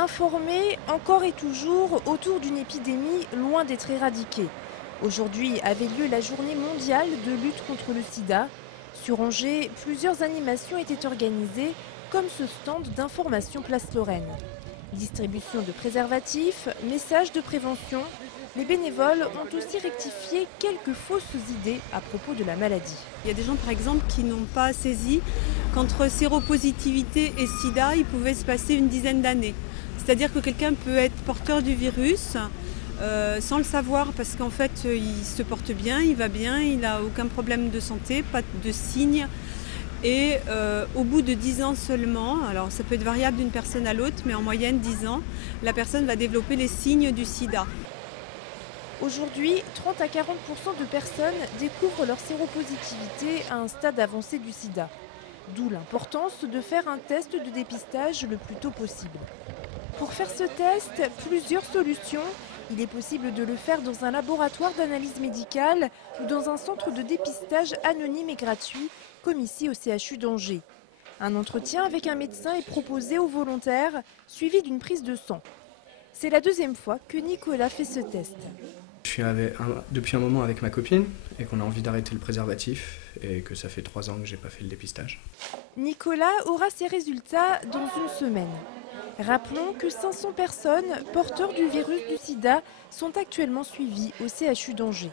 Informer encore et toujours autour d'une épidémie loin d'être éradiquée. Aujourd'hui avait lieu la journée mondiale de lutte contre le sida. Sur Angers, plusieurs animations étaient organisées, comme ce stand d'information Place Lorraine. Distribution de préservatifs, messages de prévention. Les bénévoles ont aussi rectifié quelques fausses idées à propos de la maladie. Il y a des gens par exemple qui n'ont pas saisi qu'entre séropositivité et sida, il pouvait se passer une dizaine d'années. C'est-à-dire que quelqu'un peut être porteur du virus sans le savoir parce qu'en fait il se porte bien, il va bien, il n'a aucun problème de santé, pas de signes. Et au bout de 10 ans seulement, alors ça peut être variable d'une personne à l'autre, mais en moyenne 10 ans, la personne va développer les signes du sida. Aujourd'hui, 30 à 40% de personnes découvrent leur séropositivité à un stade avancé du sida. D'où l'importance de faire un test de dépistage le plus tôt possible. Pour faire ce test, plusieurs solutions. Il est possible de le faire dans un laboratoire d'analyse médicale ou dans un centre de dépistage anonyme et gratuit, comme ici au CHU d'Angers. Un entretien avec un médecin est proposé aux volontaires, suivi d'une prise de sang. C'est la deuxième fois que Nicolas fait ce test. Je suis depuis un moment avec ma copine et qu'on a envie d'arrêter le préservatif et que ça fait 3 ans que j'ai pas fait le dépistage. Nicolas aura ses résultats dans une semaine. Rappelons que 500 personnes porteurs du virus du sida sont actuellement suivies au CHU d'Angers.